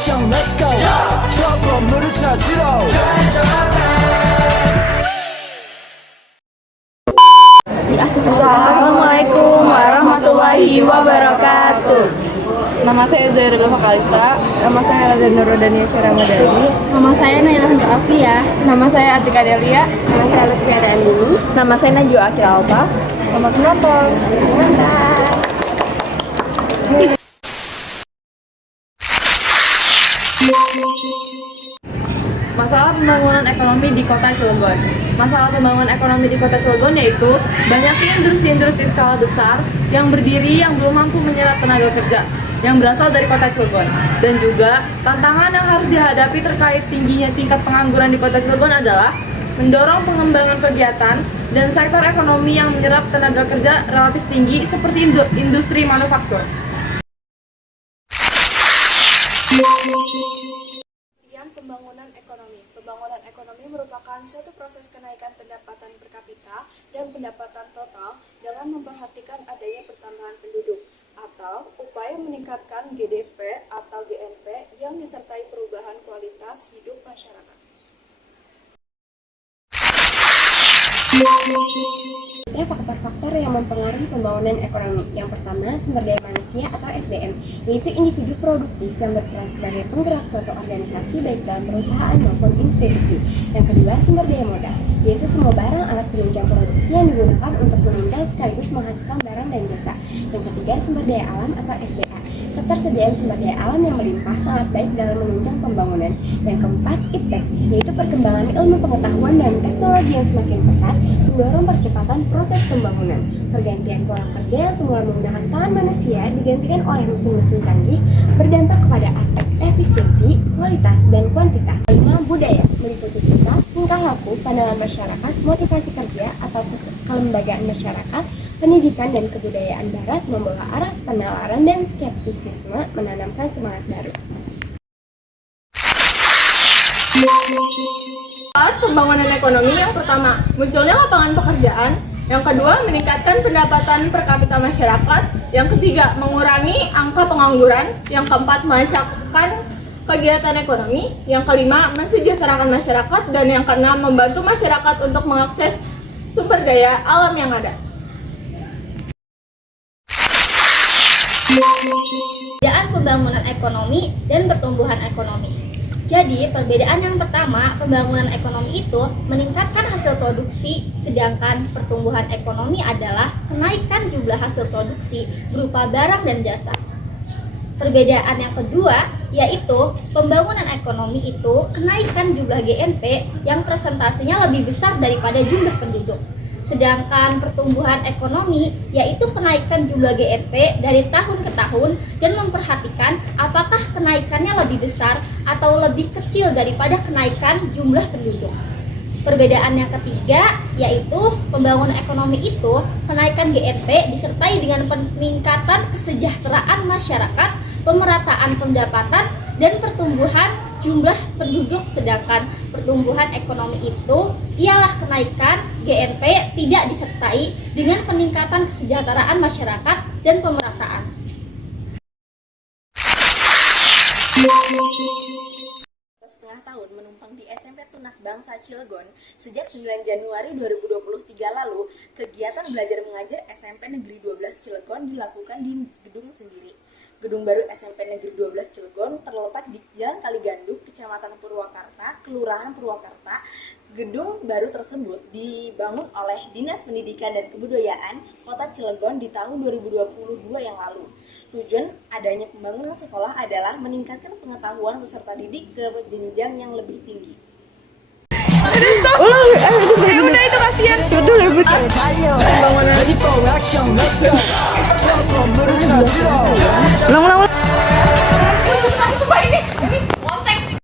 action, let's go. 추억 건물을 찾으러. Assalamualaikum warahmatullahi wabarakatuh. Nama saya Zairul Fakalista. Nama saya Raden Nurodania Ceramadani. Nama saya Nailah Afia. Nama saya Atika Delia. Nama saya Lutfi Adandini. Nama saya Najwa Akil Alta. Selamat menonton. Masalah pembangunan ekonomi di Kota Cilegon. Masalah pembangunan ekonomi di Kota Cilegon yaitu banyaknya industri-industri skala besar yang berdiri yang belum mampu menyerap tenaga kerja yang berasal dari Kota Cilegon. Dan juga tantangan yang harus dihadapi terkait tingginya tingkat pengangguran di Kota Cilegon adalah mendorong pengembangan kegiatan dan sektor ekonomi yang menyerap tenaga kerja relatif tinggi seperti industri manufaktur. Pembangunan ekonomi. Pembangunan ekonomi merupakan suatu proses kenaikan pendapatan per kapita dan pendapatan total dengan memperhatikan adanya pertambahan penduduk atau upaya meningkatkan GDP atau GNP yang disertai perubahan kualitas hidup masyarakat. Faktor-faktor yang mempengaruhi pembangunan ekonomi. Yang pertama, sumber daya manusia atau SDM, yaitu individu produktif yang berperan sebagai penggerak suatu organisasi baik dalam perusahaan maupun institusi. Yang kedua, sumber daya modal, yaitu semua barang alat penunjang produksi yang digunakan untuk menunjang sekaligus menghasilkan barang dan jasa. Yang ketiga, sumber daya alam atau SDA. Ketersediaan sumber daya alam yang melimpah sangat baik dalam menunjang pembangunan. Yang keempat, IPTEK, yaitu perkembangan ilmu pengetahuan dan teknologi yang semakin pesat mendorong percepatan proses pembangunan. Pergantian pola kerja yang semula menggunakan tangan manusia digantikan oleh mesin-mesin canggih berdampak kepada aspek efisiensi, kualitas, dan kuantitas. Kelima, budaya, meliputi sikap, tingkah laku, pandangan masyarakat, motivasi kerja atau kelembagaan masyarakat, pendidikan dan kebudayaan barat membawa arah penalaran dan skeptisisme menanamkan semangat baru. Pembangunan ekonomi yang pertama, munculnya lapangan pekerjaan. Yang kedua, meningkatkan pendapatan per kapita masyarakat. Yang ketiga, mengurangi angka pengangguran. Yang keempat, melancarkan kegiatan ekonomi. Yang kelima, mensejahterakan masyarakat. Dan yang keenam, membantu masyarakat untuk mengakses sumber daya alam yang ada. Perbedaan pembangunan ekonomi dan pertumbuhan ekonomi. Jadi, perbedaan yang pertama, pembangunan ekonomi itu meningkatkan hasil produksi, sedangkan pertumbuhan ekonomi adalah kenaikan jumlah hasil produksi berupa barang dan jasa. Perbedaan yang kedua, yaitu pembangunan ekonomi itu kenaikan jumlah GNP yang presentasinya lebih besar daripada jumlah penduduk. Sedangkan pertumbuhan ekonomi yaitu kenaikan jumlah GNP dari tahun ke tahun dan memperhatikan apakah kenaikannya lebih besar atau lebih kecil daripada kenaikan jumlah penduduk. Perbedaan yang ketiga yaitu pembangunan ekonomi itu kenaikan GNP disertai dengan peningkatan kesejahteraan masyarakat, pemerataan pendapatan, dan pertumbuhan jumlah penduduk, sedangkan pertumbuhan ekonomi itu ialah kenaikan GNP tidak disertai dengan peningkatan kesejahteraan masyarakat dan pemerataan. Setengah tahun menumpang di SMP Tunas Bangsa Cilegon sejak 9 Januari 2023 lalu, kegiatan belajar mengajar SMP Negeri 12 Cilegon dilakukan di gedung sendiri. Gedung baru SMP Negeri 12 Cilegon terletak di Jalan Kaliganduk, Kecamatan Purwakarta, Kelurahan Purwakarta. Gedung baru tersebut dibangun oleh Dinas Pendidikan dan Kebudayaan Kota Cilegon di tahun 2022 yang lalu. Tujuan adanya pembangunan sekolah adalah meningkatkan pengetahuan peserta didik ke jenjang yang lebih tinggi. Udah itu kasihan. Pembangunan. Ready for action, let's go. 추억 건물을 찾으러.